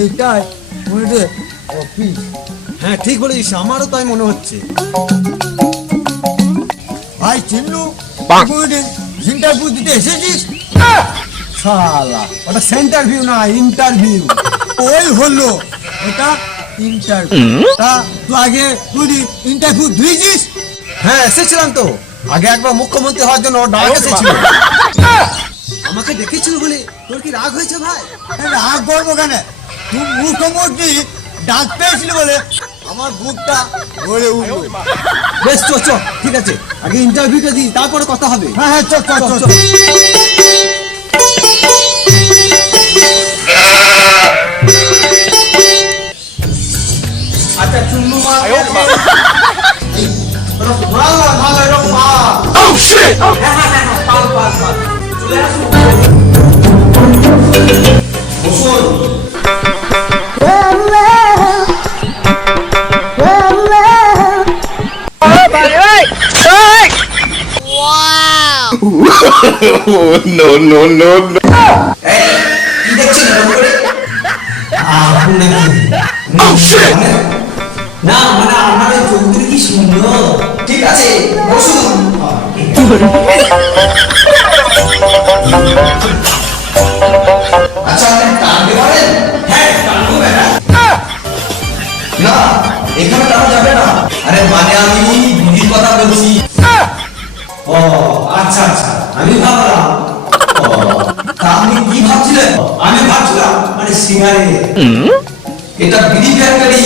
এইটাই মনে হচ্ছে অফিস। হ্যাঁ ঠিক বলেছিস, আমারও তাই মনে হচ্ছে। ভাই চিন্নু, ইন্টারভিউ দিতে এসেছিস? শালা, ওটা সেন্টারভিউ না, ইন্টারভিউ। ওই হলো এটা ইন্টারভিউ। তা তুই আগে তুই ইন্টারভিউ দিয়েছিস? হ্যাঁ এসেছিলাম তো, আগে একবার মুখ্যমন্ত্রী হওয়ার জন্য ডাক এসেছিল। আমাকে ডেকেছিল বলে তোর কি রাগ হয়েছে ভাই? রাগ করবো কেন? তুই মুখ্যমন্ত্রী ডাক পেয়েছিল বলে আমার বুকটা গড়ে উঠলো। বেশ চল চল, ঠিক আছে, আগে ইন্টারভিউটা দিই, তারপরে কথা হবে। হ্যাঁ হ্যাঁ, চল চল চল। আচ্ছা চুন্নু মা, No, no, no, no. না মানে আমার চৌধুরী কি সুন্দর। ঠিক আছে বসুন। আচ্ছা আপনি টানতে পারেন? হ্যাঁ টানবো বেটা। না এখানে টানা যাবে না। আরে মানে আমি বিধির কথা বলছি। ও আচ্ছা আচ্ছা, আমি ভাবলাম। ও তা আপনি কি ভাবছিলেন? আমি ভাবছিলাম মানে সিগারেট। এটা বিড়ি ফ্যাক্টরি,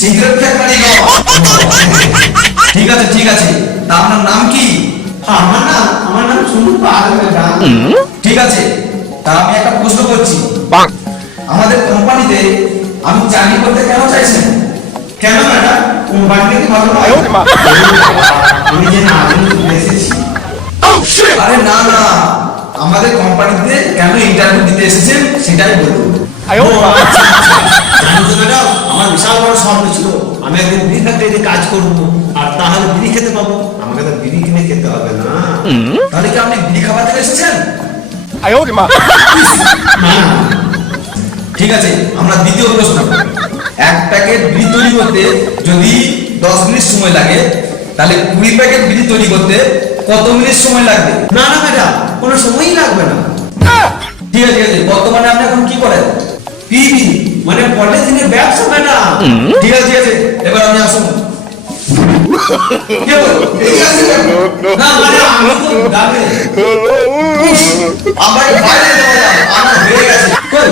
সিগারেট ফ্যাক্টরি নয়। ঠিক আছে ঠিক আছে, তা আপনার নাম কি? আমার নাম সুন্দর পাল। ঠিক আছে, তা আমি একটা প্রশ্ন করছি। আমাদের কোম্পানিতে আমি চাকরি করতে কেন চাইছেন? কেন ম্যাডাম, কোম্পানিতে কি ভালো নয়? আমি যে না এসেছি। আরে না না, আমাদের কোম্পানিতে কেন ইন্টারভিউ দিতে এসেছেন সেটাই বলুন। আমার বিশাল বড় স্বপ্ন ছিল আমি একদিন বিড়ি ফ্যাক্টরিতে কাজ করবো, আর তাহলে বিড়ি খেতে পাবো। আমাকে তো বিড়ি কিনে খেতে হবে না। তাহলে কি আপনি বিড়ি খাবার থেকে এসেছেন? না। ঠিক আছে, আমরা দ্বিতীয় প্রশ্ন। এক প্যাকেট বিড়ি তৈরি করতে যদি 10 মিনিট সময় লাগে, তাহলে 20 প্যাকেট বিড়ি তৈরি করতে কত মিনিট সময় লাগবে? না না ম্যাডাম, কোনো সময়ই লাগবে না। ঠিক আছে ঠিক আছে, বর্তমানে আপনি এখন কি করেন? পিবি মানে পলিথিনের ব্যবসা ম্যাডাম। ঠিক আছে ঠিক আছে, এবার আপনি আসুন। কে বল? এই আছে না মানে আমি তো ডাকে আমাকে বাইরে যাওয়া আমার হয়ে গেছে। কই